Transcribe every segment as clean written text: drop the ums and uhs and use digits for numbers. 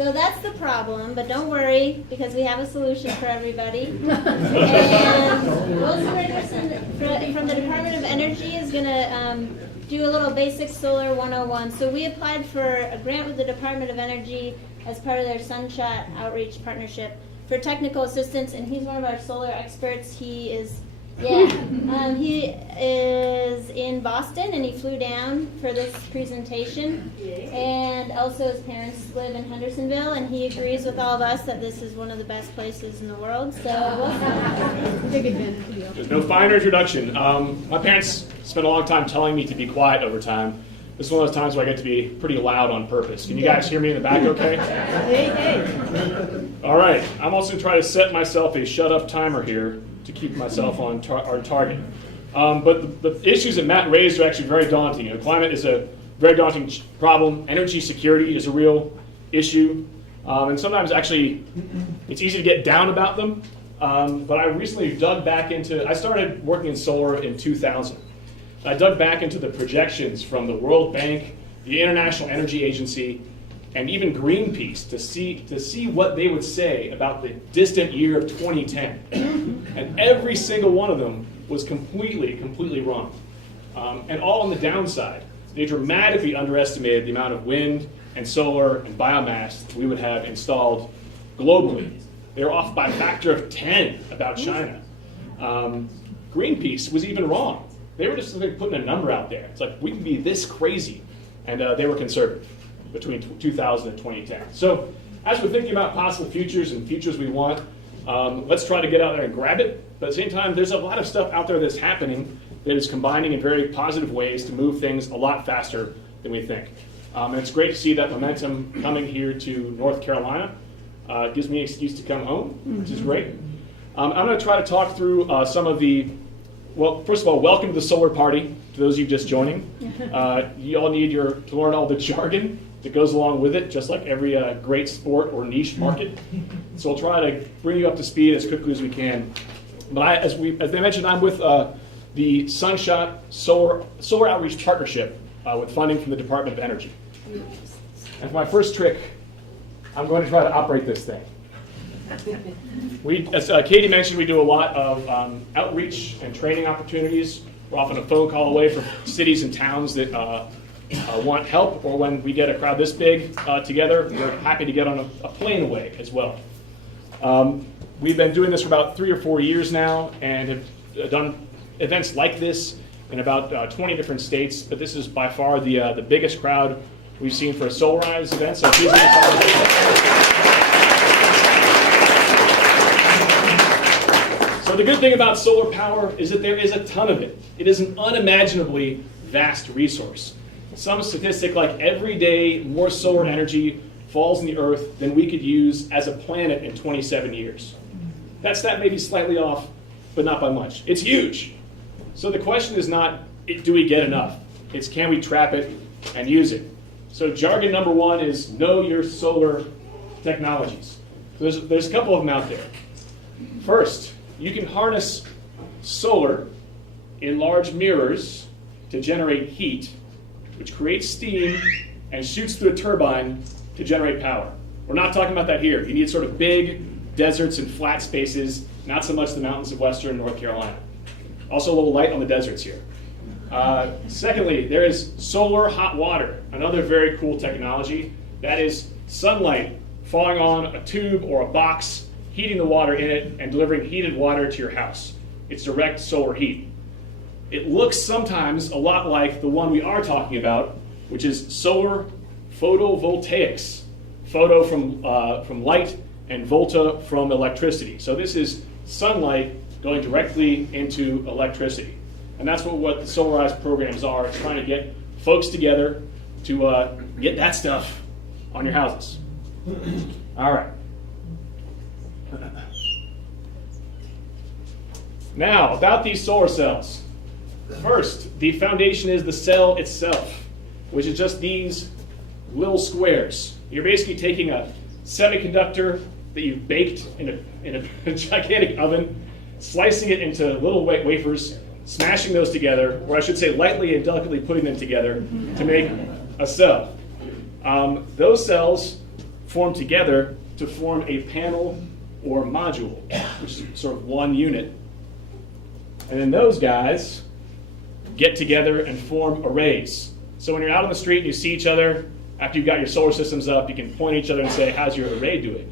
So that's the problem, but don't worry, because we have a solution for everybody. And Wilson Richardson from the Department of Energy is going to do a little basic solar 101. So we applied for a grant with the Department of Energy as part of their Sunshot Outreach Partnership for technical assistance, and he's one of our solar experts. He is in Boston, and he flew down for this presentation. And also his parents live in Hendersonville, and he agrees with all of us that this is one of the best places in the world. So welcome. Big advantage. There's no finer introduction. My parents spent a long time telling me to be quiet over time. This is one of those times where I get to be pretty loud on purpose. Can you guys hear me in the back okay? Hey. All right. I'm also going to try to set myself a shut-up timer here to keep myself on target. But the issues that Matt raised are actually very daunting. You know, climate is a very daunting problem. Energy security is a real issue. And sometimes actually it's easy to get down about them. But I recently dug back into, I started working in solar in 2000. I dug back into the projections from the World Bank, the International Energy Agency, and even Greenpeace to see what they would say about the distant year of 2010. And every single one of them was completely wrong. And all on the downside. They dramatically underestimated the amount of wind and solar and biomass that we would have installed globally. They were off by a factor of 10 about China. Greenpeace was even wrong. They were just putting a number out there. It's like, we can be this crazy. And they were conservative between 2000 and 2010. So as we're thinking about possible futures and futures we want, let's try to get out there and grab it. But at the same time, there's a lot of stuff out there that's happening that is combining in very positive ways to move things a lot faster than we think. And it's great to see that momentum coming here to North Carolina. It gives me an excuse to come home, which is great. I'm going to try to talk through some of the, well, first of all, welcome to the solar party, to those of you just joining. You all need to learn all the jargon that goes along with it, just like every great sport or niche market. So we'll try to bring you up to speed as quickly as we can. But as they mentioned, I'm with the Sunshot Solar Outreach Partnership with funding from the Department of Energy. And for my first trick, I'm going to try to operate this thing. As Katie mentioned, we do a lot of outreach and training opportunities. We're often a phone call away from cities and towns that want help, or when we get a crowd this big together, we're happy to get on a plane away as well. We've been doing this for about 3 or 4 years now, and have done events like this in about 20 different states, but this is by far the biggest crowd we've seen for a Solarize event. So please give So the good thing about solar power is that there is a ton of it. It is an unimaginably vast resource. Some statistic like every day more solar energy falls in the earth than we could use as a planet in 27 years. That stat may be slightly off, but not by much. It's huge. So the question is not, do we get enough? It's, can we trap it and use it? So jargon number one is know your solar technologies. So there's a couple of them out there. First, you can harness solar in large mirrors to generate heat, which creates steam and shoots through a turbine to generate power. We're not talking about that here. You need sort of big deserts and flat spaces, not so much the mountains of western North Carolina. Also a little light on the deserts here. Secondly, there is solar hot water, another very cool technology. That is sunlight falling on a tube or a box, heating the water in it, and delivering heated water to your house. It's direct solar heat. It looks sometimes a lot like the one we are talking about, which is solar photovoltaics. Photo from light and volta from electricity. So this is sunlight going directly into electricity. And that's what the Solarize programs are. It's trying to get folks together to get that stuff on your houses. All right. Now, about these solar cells. First, the foundation is the cell itself, which is just these little squares. You're basically taking a semiconductor that you've baked in a gigantic oven, slicing it into little wafers, smashing those together, or I should say lightly and delicately putting them together to make a cell. Those cells form together to form a panel or module, which is sort of one unit. And then those guys get together and form arrays. So when you're out on the street and you see each other, after you've got your solar systems up, you can point at each other and say, how's your array doing?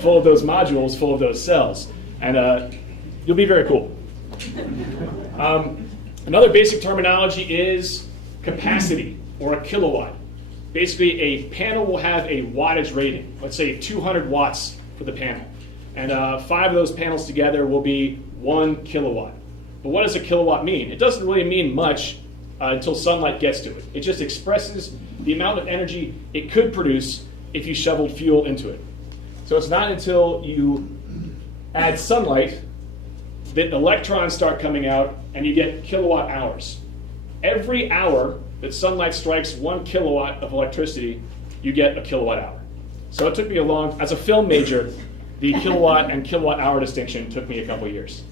Full of those modules, full of those cells. And you'll be very cool. Another basic terminology is capacity, or a kilowatt. Basically, a panel will have a wattage rating. Let's say 200 watts for the panel. And 5 of those panels together will be 1 kilowatt. But what does a kilowatt mean? It doesn't really mean much until sunlight gets to it. It just expresses the amount of energy it could produce if you shoveled fuel into it. So it's not until you add sunlight that electrons start coming out and you get kilowatt hours. Every hour that sunlight strikes 1 kilowatt of electricity, you get a kilowatt hour. So it took me as a film major, the kilowatt and kilowatt hour distinction took me a couple years.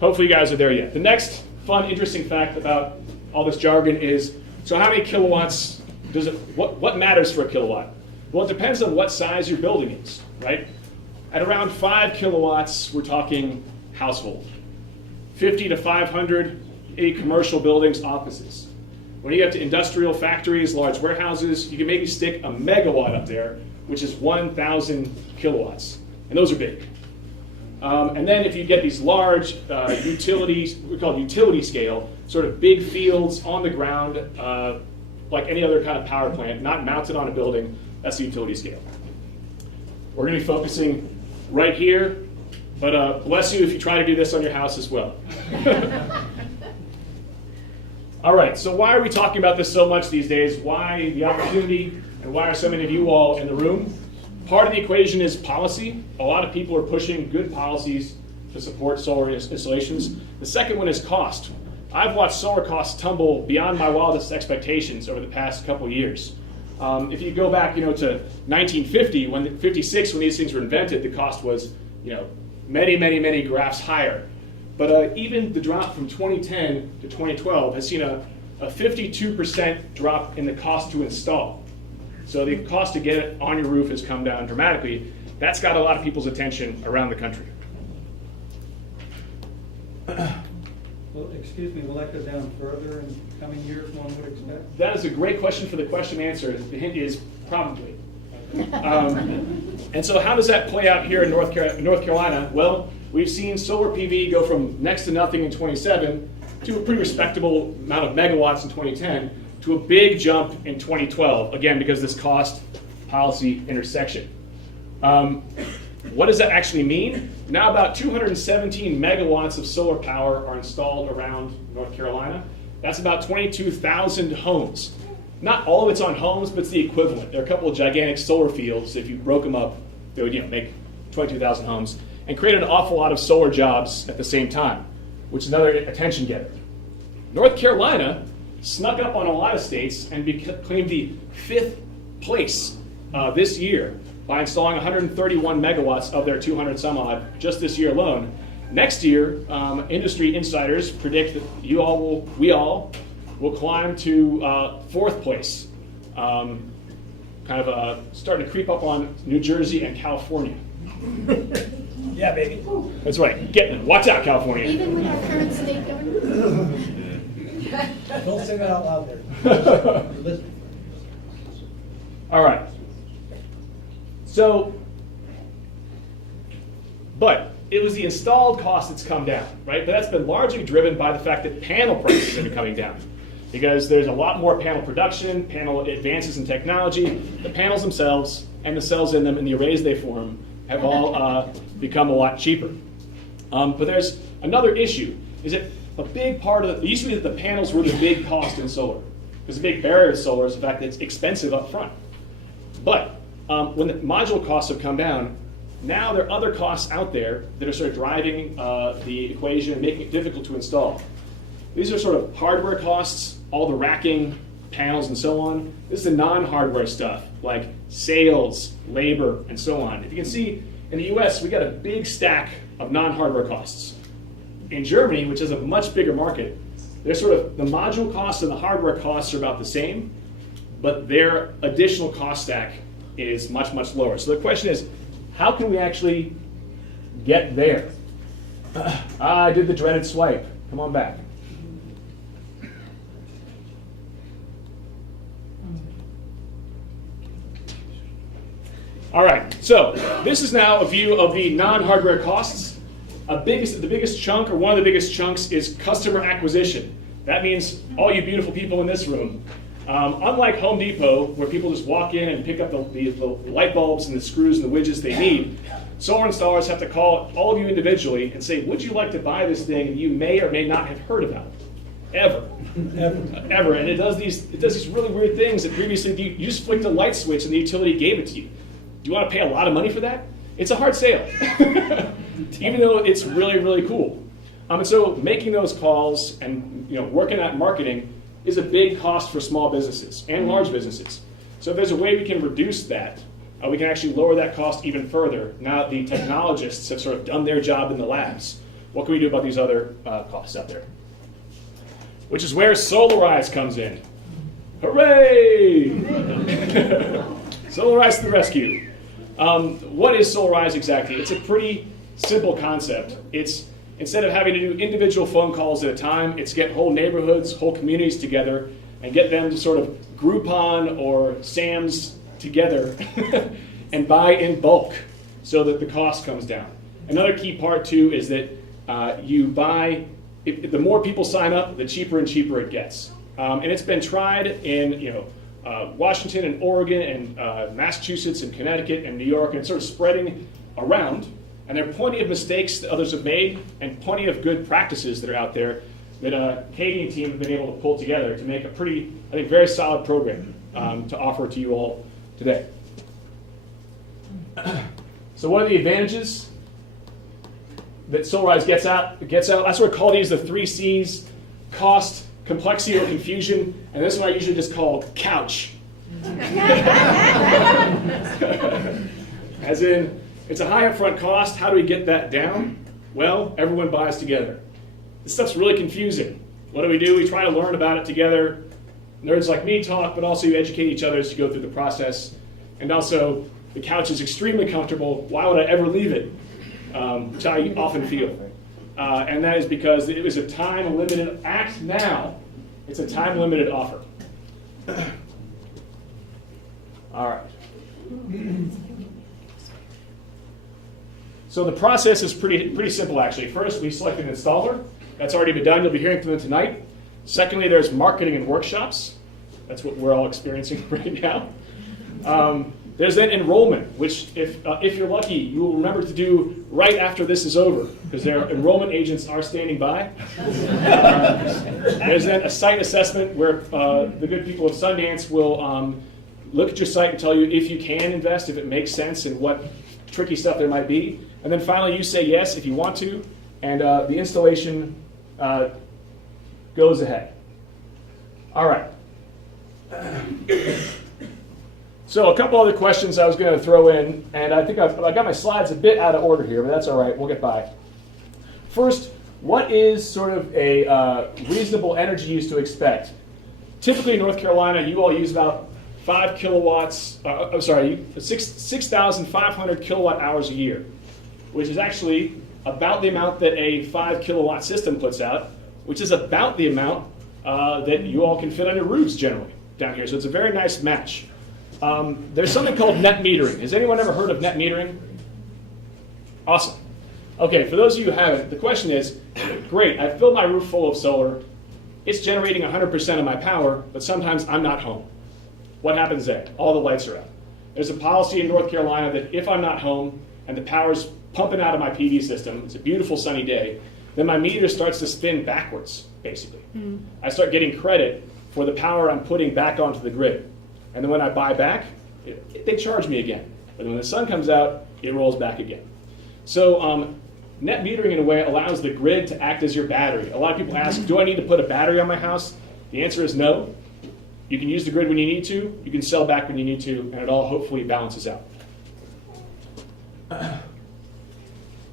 Hopefully you guys are there yet. The next fun, interesting fact about all this jargon is, so how many kilowatts does it, what matters for a kilowatt? Well, it depends on what size your building is, right? At around 5 kilowatts, we're talking household. 50 to 500, commercial buildings, offices. When you get to industrial factories, large warehouses, you can maybe stick a megawatt up there, which is 1,000 kilowatts. And those are big. And then if you get these large utilities, we call it utility scale, sort of big fields on the ground, like any other kind of power plant, not mounted on a building, that's the utility scale. We're going to be focusing right here, but bless you if you try to do this on your house as well. All right, so why are we talking about this so much these days? Why the opportunity, and why are so many of you all in the room? Part of the equation is policy. A lot of people are pushing good policies to support solar installations. The second one is cost. I've watched solar costs tumble beyond my wildest expectations over the past couple of years. If you go back, to 1950, 56, when these things were invented, the cost was, many, many, many graphs higher. But even the drop from 2010 to 2012 has seen a 52% drop in the cost to install. So the cost to get it on your roof has come down dramatically. That's got a lot of people's attention around the country. Well, excuse me, will that go down further in coming years, one would expect? That is a great question for the question answer. The hint is probably. And so how does that play out here in North Carolina? Well, we've seen solar PV go from next to nothing in 2007 to a pretty respectable amount of megawatts in 2010 to a big jump in 2012, again, because of this cost policy intersection. What does that actually mean? Now about 217 megawatts of solar power are installed around North Carolina. That's about 22,000 homes. Not all of it's on homes, but it's the equivalent. There are a couple of gigantic solar fields. If you broke them up, they would make 22,000 homes and create an awful lot of solar jobs at the same time, which is another attention getter. North Carolina snuck up on a lot of states and claimed the 5th place this year by installing 131 megawatts of their 200 some odd just this year alone. Next year, industry insiders predict that we all will climb to 4th place, starting to creep up on New Jersey and California. Yeah, baby. That's right. Getting it. Watch out, California. Even with our current state government? Don't say that out loud there. Listen. All right. So, but it was the installed cost that's come down, right? But that's been largely driven by the fact that panel prices have been coming down, because there's a lot more panel production, panel advances in technology. The panels themselves and the cells in them and the arrays they form have all become a lot cheaper. But there's another issue, is that a big part of it used to be that the panels were the big cost in solar. Because the big barrier to solar is the fact that it's expensive up front. But when the module costs have come down, now there are other costs out there that are sort of driving the equation and making it difficult to install. These are sort of hardware costs, all the racking, panels, and so on. This is the non-hardware stuff, like sales, labor, and so on. If you can see, in the US, we got a big stack of non-hardware costs. In Germany, which is a much bigger market, there's sort of the module costs and the hardware costs are about the same, but their additional cost stack is much, much lower. So the question is, how can we actually get there? I did the dreaded swipe. Come on back. All right, so this is now a view of the non-hardware costs. The biggest chunk, or one of the biggest chunks, is customer acquisition. That means all you beautiful people in this room. Unlike Home Depot, where people just walk in and pick up the light bulbs and the screws and the widgets they need, solar installers have to call all of you individually and say, would you like to buy this thing you may or may not have heard about? Ever. Ever. And it does these really weird things that previously you just flicked a light switch and the utility gave it to you. Do you want to pay a lot of money for that? It's a hard sale, even though it's really, really cool. And so making those calls and working at marketing is a big cost for small businesses and large businesses. So if there's a way we can reduce that, we can actually lower that cost even further. Now that the technologists have sort of done their job in the labs, what can we do about these other costs out there? Which is where Solarize comes in. Hooray! Solarize to the rescue. What is Solarize exactly? It's a pretty simple concept. It's instead of having to do individual phone calls at a time, it's get whole neighborhoods, whole communities together, and get them to sort of Groupon or Sam's together and buy in bulk so that the cost comes down. Another key part too is that you buy, the more people sign up, the cheaper and cheaper it gets. And it's been tried in Washington and Oregon and Massachusetts and Connecticut and New York, and it's sort of spreading around. And there are plenty of mistakes that others have made and plenty of good practices that are out there that Katie and team have been able to pull together to make a pretty, I think, very solid program to offer to you all today. So what are the advantages that Solarize gets out? I sort of call these the 3 C's: cost, complexity, or confusion. And this one I usually just call couch. As in, it's a high upfront cost. How do we get that down? Well, everyone buys together. This stuff's really confusing. What do? We try to learn about it together. Nerds like me talk, but also you educate each other as you go through the process. And also, the couch is extremely comfortable. Why would I ever leave it? Which I often feel. And that is because it was a time-limited act now. It's a time-limited offer. All right. So the process is pretty simple, actually. First, we select an installer. That's already been done. You'll be hearing from them tonight. Secondly, there's marketing and workshops. That's what we're all experiencing right now. There's then enrollment, which if you're lucky, you will remember to do right after this is over, because their enrollment agents are standing by. There's then a site assessment where the good people of Sundance will look at your site and tell you if you can invest, if it makes sense, and what tricky stuff there might be. And then finally, you say yes if you want to, and the installation goes ahead. All right. So a couple other questions I was going to throw in, and I think I got my slides a bit out of order here, but that's all right. We'll get by. First, what is sort of a reasonable energy use to expect? Typically in North Carolina, you all use about 5 kilowatts, 6,500 kilowatt hours a year, which is actually about the amount that a 5 kilowatt system puts out, which is about the amount that you all can fit on your roofs generally down here. So it's a very nice match. There's something called net metering. Has anyone ever heard of net metering? Awesome. Okay, for those of you who haven't, the question is, great, I've filled my roof full of solar. It's generating 100% of my power, but sometimes I'm not home. What happens then? All the lights are out. There's a policy in North Carolina that if I'm not home and the power's pumping out of my PV system, it's a beautiful sunny day, then my meter starts to spin backwards, basically. I start getting credit for the power I'm putting back onto the grid. And then when I buy back, they charge me again. But when the sun comes out, it rolls back again. So net metering, in a way, allows the grid to act as your battery. A lot of people ask, do I need to put a battery on my house? The answer is no. You can use the grid when you need to. You can sell back when you need to. And it all hopefully balances out.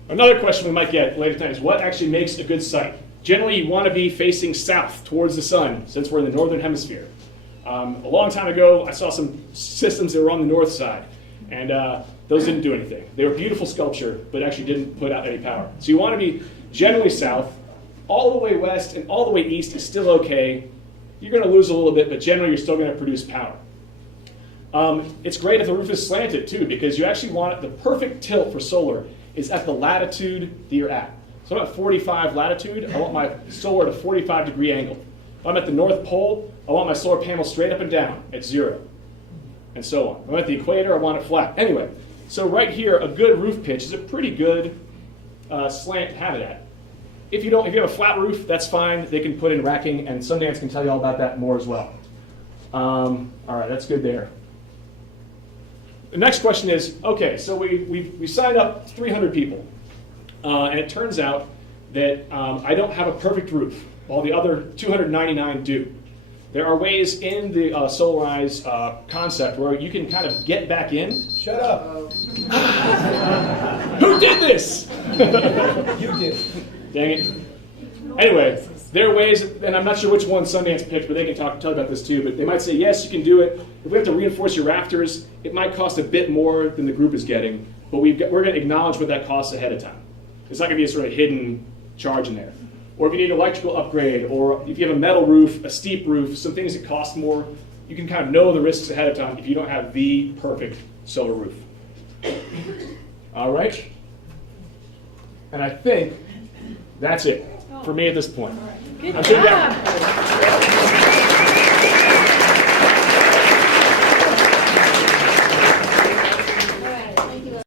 Another question we might get later tonight is what actually makes a good site? Generally, you want to be facing south towards the sun, since we're in the northern hemisphere. A long time ago, I saw some systems that were on the north side, and those didn't do anything. They were beautiful sculpture, but actually didn't put out any power. So you want to be generally south. All the way west and all the way east is still okay. You're going to lose a little bit, but generally you're still going to produce power. It's great if the roof is slanted too, because you actually want it, the perfect tilt for solar is at the latitude that you're at. So I'm at 45 latitude, I want my solar at a 45-degree angle. If I'm at the North Pole, I want my solar panel straight up and down at 0, and so on. If I'm at the equator, I want it flat. Anyway, so right here, a good roof pitch is a pretty good slant to have it at. If you have a flat roof, that's fine. They can put in racking, and Sundance can tell you all about that more as well. All right, that's good there. The next question is, okay, so we signed up 300 people, and it turns out that I don't have a perfect roof, while the other 299 do. There are ways in the Solarize concept where you can kind of get back in. Shut up. Who did this? You did. Dang it. Anyway, there are ways, and I'm not sure which one Sundance picked, but they can tell you about this too, but they might say, yes, you can do it. If we have to reinforce your rafters, it might cost a bit more than the group is getting, but we're going to acknowledge what that costs ahead of time. It's not going to be a sort of hidden charge in there. Or if you need an electrical upgrade, or if you have a metal roof, a steep roof, some things that cost more, you can kind of know the risks ahead of time if you don't have the perfect solar roof. All right? And I think that's it for me at this point. Good I'm sitting job. down.